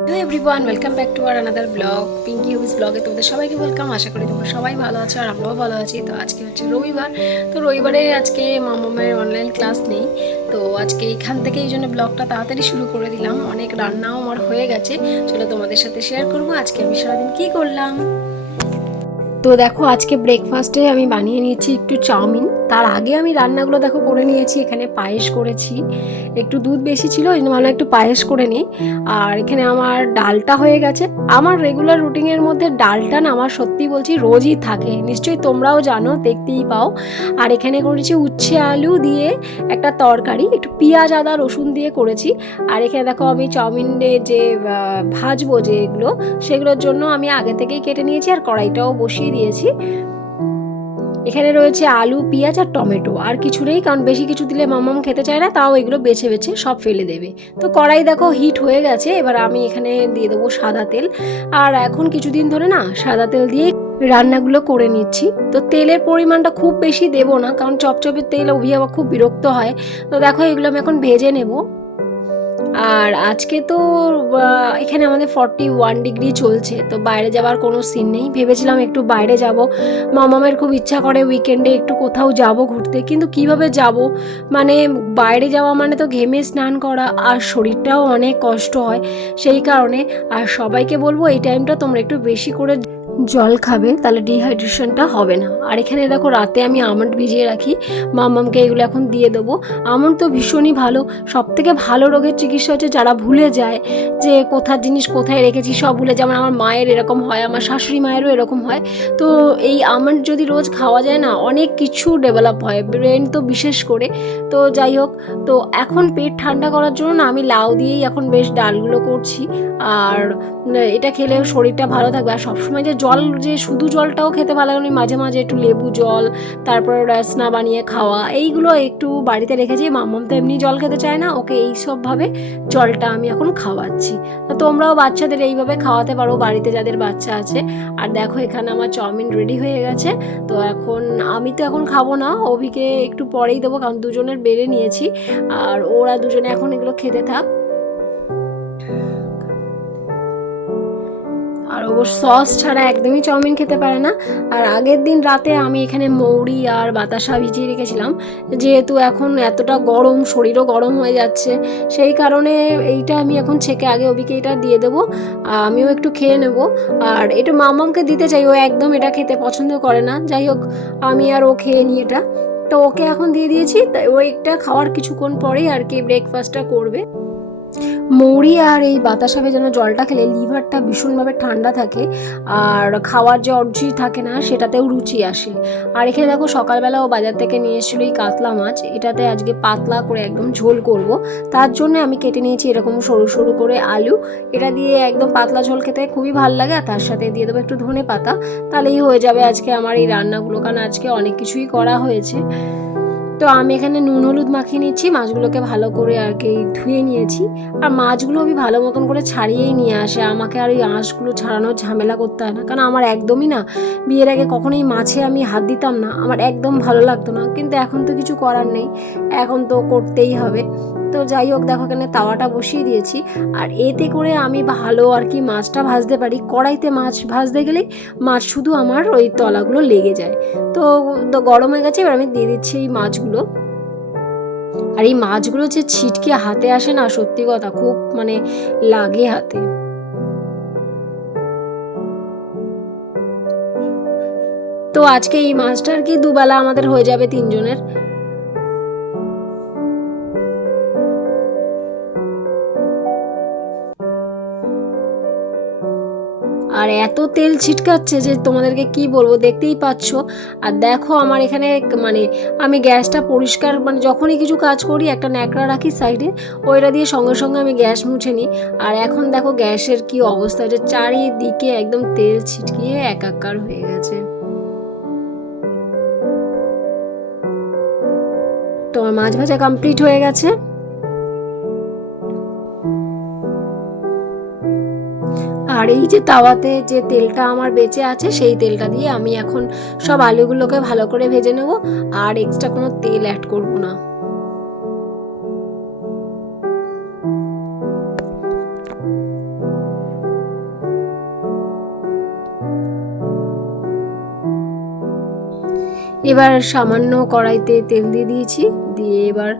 Hello everyone welcome back to our another blog Pinky who's ব্লগে তোমাদের সবাইকে welcome আশা করি তোমরা সবাই ভালো আছো আর আমরাও ভালো আছি। তো আজকে হচ্ছে রবিবার। তো রবিবারে আজকে মামামের অনলাইন ক্লাস নেই। তো আজকে এখান থেকে এই জন্য ব্লগটা তাড়াতাড়ি শুরু করে দিলাম। অনেক রান্নাও আমার হয়ে গেছে। চলো তোমাদের সাথে শেয়ার করব আজকে আমি সারাদিন কী করলাম? তো দেখো, আজকে ব্রেকফাস্টে আমি বানিয়ে নিয়েছি একটু চাউমিন। তার আগে আমি রান্নাগুলো দেখো করে নিয়েছি, এখানে পায়েস করেছি। একটু দুধ বেশি ছিল ওই জন্য ভাবলাম একটু পায়েস করে নিই। আর এখানে আমার ডালটা হয়ে গেছে। আমার রেগুলার রুটিনের মধ্যে ডালটা না আমার সত্যি বলছি রোজই থাকে। নিশ্চয়ই তোমরাও জানো, দেখতেই পাও। আর এখানে করেছি উচ্ছে আলু দিয়ে একটা তরকারি, একটু পেঁয়াজ, আদা, রসুন দিয়ে করেছি। আর এখানে দেখো আমি চাউমিনে যে ভাজবো যেগুলো, সেগুলোর জন্য আমি আগে থেকেই কেটে নিয়েছি আর কড়াইটাও বসিয়ে দিয়েছি। এখানে রয়েছে আলু, পেঁয়াজ আর টমেটো। আর কিছু নেই, কারণ বেশি কিছু দিলে মামাম খেতে চায় না, তাও এগুলো বেছে বেছে সব ফেলে দেবে। তো কড়াই দেখো হিট হয়ে গেছে, এবার আমি এখানে দিয়ে দেবো সাদা তেল। আর এখন কিছুদিন ধরে না, সাদা তেল দিয়ে রান্নাগুলো করে নিচ্ছি। তো তেলের পরিমাণটা খুব বেশি দেবো না, কারণ চপচপের তেল অভি আবার খুব বিরক্ত হয়। তো দেখো এগুলো আমি এখন ভেজে নেব। আর আজকে তো এখানে আমাদের ফর্টি ওয়ান ডিগ্রি চলছে, তো বাইরে যাওয়ার কোনো সিন নেই। ভেবেছিলাম একটু বাইরে যাব। মামামের খুব ইচ্ছা করে উইকেন্ডে একটু কোথাও যাব ঘুরতে, কিন্তু কীভাবে যাব? মানে বাইরে যাওয়া মানে তো ঘেমে স্নান করা, আর শরীরটাও অনেক কষ্ট হয় সেই কারণে। আর সবাইকে বলব এই টাইমটা তোমরা একটু বেশি করে জল খাবে, তাহলে ডিহাইড্রেশনটা হবে না। আর এখানে দেখো, রাতে আমি আমন্ড ভিজিয়ে রাখি। মামামকে এগুলো এখন দিয়ে দেবো। আমন্ড তো ভীষণই ভালো। সব থেকে ভালো রোগের চিকিৎসা হচ্ছে যারা ভুলে যায়, যে কোথার জিনিস কোথায় রেখেছি, সব ভুলে যেমন আমার মায়ের এরকম হয়, আমার শাশুড়ি মায়েরও এরকম হয়। তো এই আমন্ড যদি রোজ খাওয়া যায় না, অনেক কিছু ডেভেলপ হয়। ব্রেন তো বিশেষ করে। তো যাই হোক, তো এখন পেট ঠান্ডা করার জন্য না আমি লাউ দিয়েই এখন বেশ ডালগুলো করছি। আর এটা খেলে শরীরটা ভালো থাকবে। আর সবসময় যে জল যে শুধু জলটাও খেতে ভালো লাগে মাঝে মাঝে একটু লেবু জল, তারপর রাসনা বানিয়ে খাওয়া, এইগুলো একটু বাড়িতে রেখেছি মাম্মাম তো এমনি জল খেতে চায় না, ওকে এইসবভাবে জলটা আমি এখন খাওয়াচ্ছি। তো তোমরাও বাচ্চাদের এইভাবে খাওয়াতে পারো, বাড়িতে যাদের বাচ্চা আছে। আর দেখো এখানে আমার চাউমিন রেডি হয়ে গেছে। তো এখন আমি তো এখন খাব না, অভিকে একটু পরেই দেবো, কারণ দুজনের বেড়ে নিয়েছি। আর ওরা দুজনে এখন এগুলো খেতে থাক। ও সস ছাড়া একদমই চাউমিন খেতে পারে না। আর আগের দিন রাতে আমি এখানে মৌরি আর বাতাসা ভিজিয়ে রেখেছিলাম। যেহেতু এখন এতটা গরম, শরীরও গরম হয়ে যাচ্ছে, সেই কারণে এইটা আমি এখন ছেঁকে আগে অবিকে এটা দিয়ে দেবো। আমিও একটু খেয়ে নেব। আর এটা মামামকে দিতে চাই, ও একদম এটা খেতে পছন্দ করে না। যাই হোক, আমি আর ও খেয়ে নিই এটা। তো ওকে এখন দিয়ে দিয়েছি, তাই ও খাওয়ার কিছুক্ষণ পরেই আর কি ব্রেকফাস্টটা করবে। মৌরি আর এই বাতাসা ভেজানো জলটা খেলে, লিভারটা ভীষণভাবে ঠান্ডা থাকে আর খাওয়ার যে অর্জি থাকে না, সেটাতেও রুচি আসে। আর এখানে দেখো সকালবেলা ও বাজার থেকে নিয়ে এসেছিল এই কাতলা মাছ। এটাতে আজকে পাতলা করে একদম ঝোল করব। তার জন্য আমি কেটে নিয়েছি এরকম সরু সরু করে আলু। এটা দিয়ে একদম পাতলা ঝোল খেতে খুবই ভালো লাগে আর তার সাথে দিয়ে দেবো একটু ধনে পাতা তাহলেই হয়ে যাবে আজকে আমার এই রান্নাগুলো। কারণ আজকে অনেক কিছুই করা হয়েছে। তো আমি এখানে নুন, হলুদ মাখিয়ে নিচ্ছি। মাছগুলোকে ভালো করে আর কি ধুয়ে নিয়েছি। আর মাছগুলো আমি ভালো মতন করে ছাড়িয়েই নিয়ে আসে। আমাকে আর ওই আঁশগুলো ছাড়ানোর ঝামেলা করতে হয় না। কারণ আমার একদমই না, বিয়ের আগে কখনোই মাছে আমি হাত দিতাম না। আমার একদম ভালো লাগতো না। কিন্তু এখন তো কিছু করার নেই। এখন তো করতেই হবে। তো যাই হোক, দেখো এখানে তাওয়াটা বসিয়ে দিয়েছি। আর এতে করে আমি ভালো আর কি মাছটা ভাজতে পারি। কড়াইতে মাছ ভাজতে গেলেই মাছ শুধু আমার ওই তলাগুলো লেগে যায়। তো গরম হয়ে গেছে, এবার আমি দিয়ে দিচ্ছি এই মাছগুলো। আর এই মাছগুলো যে ছিটকে হাতে আসে না, সত্যি কথা খুব মানে লাগে হাতে। তো আজকে এই মাছটা আর কি দুবেলা আমাদের হয়ে যাবে তিনজনের। আর এত তেল ছিটকাচ্ছে যে তোমাদেরকে কি বলব, দেখতেই পাচ্ছ। আর দেখো আমার এখানে মানে আমি গ্যাসটা পরিষ্কার মানে যখনই কিছু কাজ করি, একটা ন্যাকড়া রাখি সাইডে, ওইটা দিয়ে সঙ্গে সঙ্গে আমি গ্যাস মুছে নিই। আর এখন দেখো গ্যাসের কি অবস্থা, যে চারিদিকে একদম তেল ছিটকিয়ে একাকার হয়ে গেছে। তোমার মাছ ভাজা কমপ্লিট হয়ে গেছে। আর এই যে তাওয়াতে যে তেলটা আমার বেঁচে আছে, সেই তেলটা দিয়ে আমি এখন সব আলুগুলোকে ভালো করে ভেজে নেব, আর এক্সট্রা কোনো তেল অ্যাড করব না। এবার সামান্য কড়াইতে তেল দিয়ে দিয়েছি, দিয়ে এবার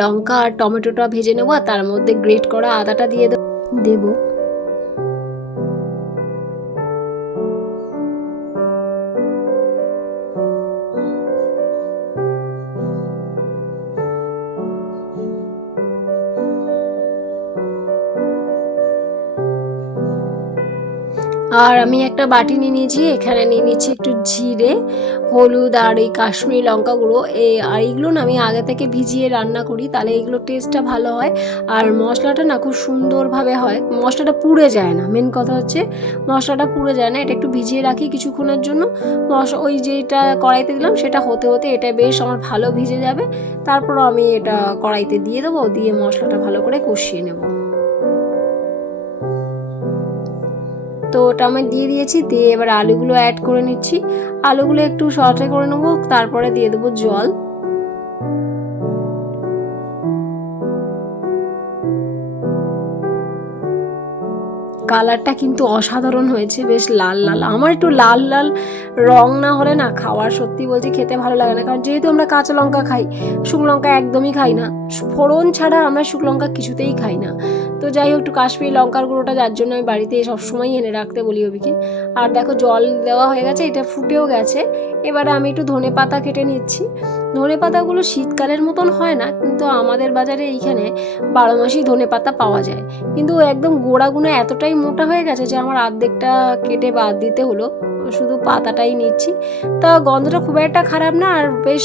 লঙ্কা আর টমেটোটা ভেজে নেব, আর তার মধ্যে গ্রেট করা আদাটা দিয়ে দেবো। আর আমি একটা বাটি নিয়ে নিয়েছি, এখানে নিয়ে নিয়েছি একটু জিরে, হলুদ আর এই কাশ্মীরি লঙ্কা গুঁড়ো। এই আর এইগুলো না আমি আগে থেকে ভিজিয়ে রান্না করি, তাহলে এইগুলো টেস্টটা ভালো হয়। আর মশলাটা না খুব সুন্দরভাবে হয়, মশলাটা পুড়ে যায় না। মেন কথা হচ্ছে মশলাটা পুড়ে যায় না, এটা একটু ভিজিয়ে রাখি কিছুক্ষণের জন্য। মশলা ওই যেটা কড়াইতে দিলাম, সেটা হতে হতে এটা বেশ আমার ভালো ভিজে যাবে। তারপর আমি এটা কড়াইতে দিয়ে দেবো, দিয়ে মশলাটা ভালো করে কষিয়ে নেব। তো ওটা আমি দিয়ে দিয়েছি, দিয়ে এবার আলুগুলো অ্যাড করে নিচ্ছি। আলুগুলো একটু সটে করে নেব, তারপরে দিয়ে দেবো জল। কালারটা কিন্তু অসাধারণ হয়েছে, বেশ লাল লাল। আমার একটু লাল লাল রং না হলে না খাওয়ার সত্যি বলছি খেতে ভালো লাগে না, কারণ যেহেতু আমরা কাঁচা লঙ্কা খাই, শুকনো লঙ্কা একদমই খাই না। ফোড়ন ছাড়া আমরা শুকনো লঙ্কা কিছুতেই খাই না। তো যাই হোক, একটু কাশ্মীরি লঙ্কার গুঁড়োটা যার জন্য আমি বাড়িতে সবসময় এনে রাখতে বলি অবিকে আর দেখো, জল দেওয়া হয়ে গেছে, এটা ফুটেও গেছে। এবারে আমি একটু ধনে পাতা কেটে নিচ্ছি। ধনে পাতাগুলো শীতকালের মতন হয় না, কিন্তু আমাদের বাজারে এইখানে বারো মাসই ধনে পাতা পাওয়া যায়। কিন্তু একদম গোড়াগুলো এতটাই মোটা হয়ে গেছে যে আমার অর্ধেকটা কেটে বাদ দিতে হলো। শুধু পাতাটাই নিচ্ছি। তা গন্ধটা খুব একটা খারাপ না, আর বেশ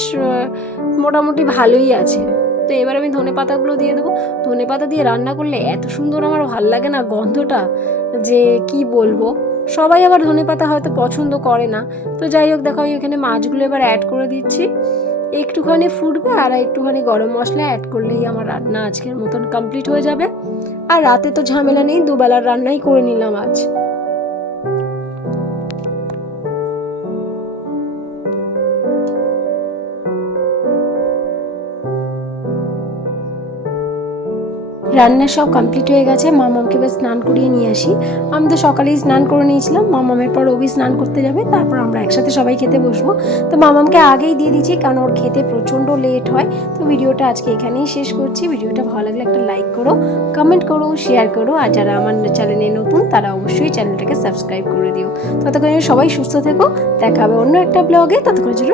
মোটামুটি ভালোই আছে। তো এবার আমি ধনে পাতাগুলো দিয়ে দেবো। ধনে পাতা দিয়ে রান্না করলে এত সুন্দর আমার ভালো লাগে না গন্ধটা যে কি বলব। সবাই আবার ধনে পাতা হয়তো পছন্দ করে না। তো যাই হোক, দেখো আমি এখানে মাছগুলো এবার অ্যাড করে দিচ্ছি। একটুখানি ফুটবে আর একটুখানি গরম মশলা অ্যাড করলেই আমার রান্না আজকের মতন কমপ্লিট হয়ে যাবে। আর রাতে তো ঝামেলা নেই, দুবেলার রান্নাই করে নিলাম আজ। রান্না সব কমপ্লিট হয়ে গেছে। মামামকে এবার স্নান করিয়ে নিয়ে আসি। আমি তো সকালেই স্নান করে নিয়েছিলাম। মামামের পর অভি স্নান করতে যাবে। তারপর আমরা একসাথে সবাই খেতে বসবো। তো মামামকে আগেই দিয়ে দিচ্ছি কারণ ওর খেতে প্রচণ্ড লেট হয়। তো ভিডিওটা আজকে এখানেই শেষ করছি। ভিডিওটা ভালো লাগলে একটা লাইক করো কমেন্ট করো শেয়ার করো। আর যারা আমার চ্যানেলে নতুন, তারা অবশ্যই চ্যানেলটাকে সাবস্ক্রাইব করে দিও। ততক্ষণে সবাই সুস্থ থেকো। দেখা হবে অন্য একটা ব্লগে ততক্ষণের জন্য